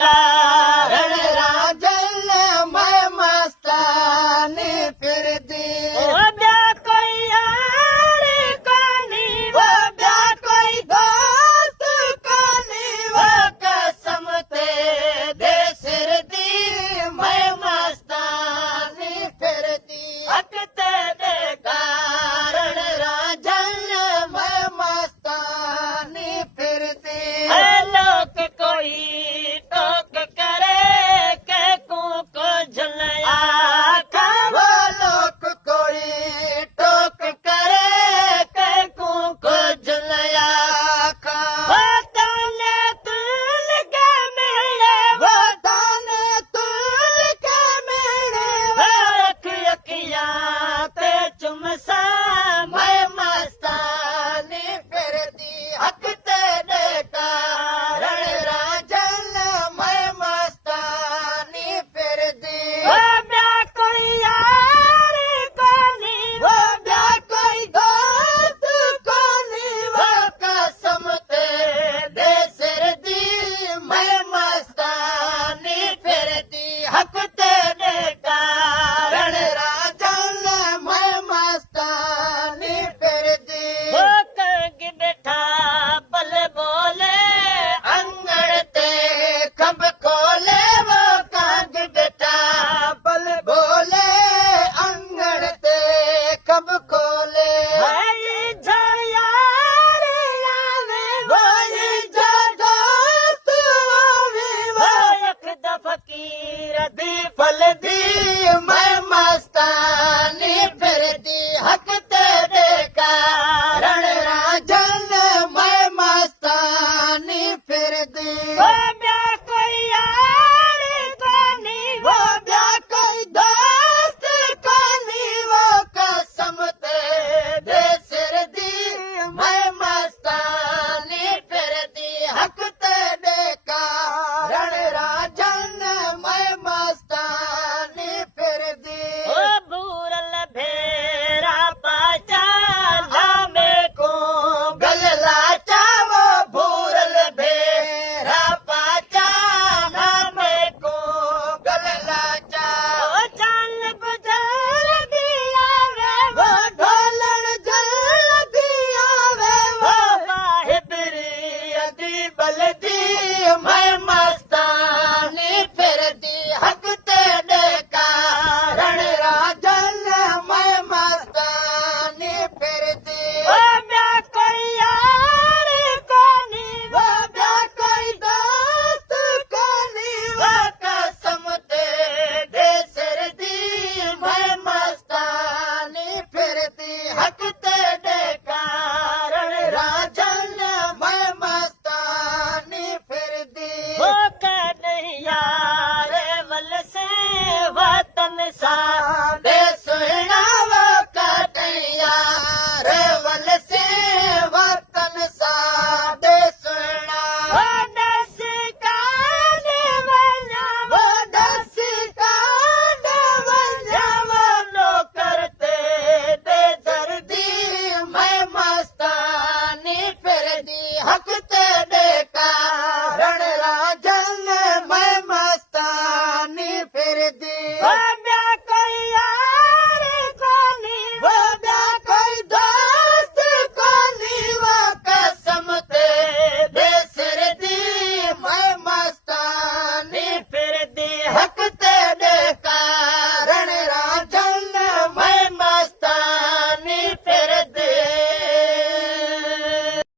रण राजन मैं मस्तानी फिरदी ओ ब्या कोई यार कानी वो ब्या कोई दोस्त कोनी वो कसम ते दे सिर दी मैं मस्तानी फिरदी हक ते दे रण राजन मैं मस्तानी फिरदी है लोक कोई टोक करे के को झलया वो लोग कोई टोक करे के को झलया खा वो तने तुल के मिले वो दाने तुल के मेरे वो अखियां ते चुमसा मैं मस्तानी फिरदी हक तेरे कारण राजन मैं मस्तानी फिरदी वो ब्या कोई यार कानी वो ब्या कोई दोस्त कोनी वो कसम ते दे सिर दी मैं मस्तानी फिरदी हक तेरे कारण राजन मैं मस्तानी फिरदी वो कंग बैठा पल बोले अंगड़ ते खंब खोले वो कांग बेटा पल बोले अंगड़ ते खंब खोले भाई झयार आवे वो ये जो दोस्त आवे वो वो अख दा फकीर दी फल दी मैं मस्तानी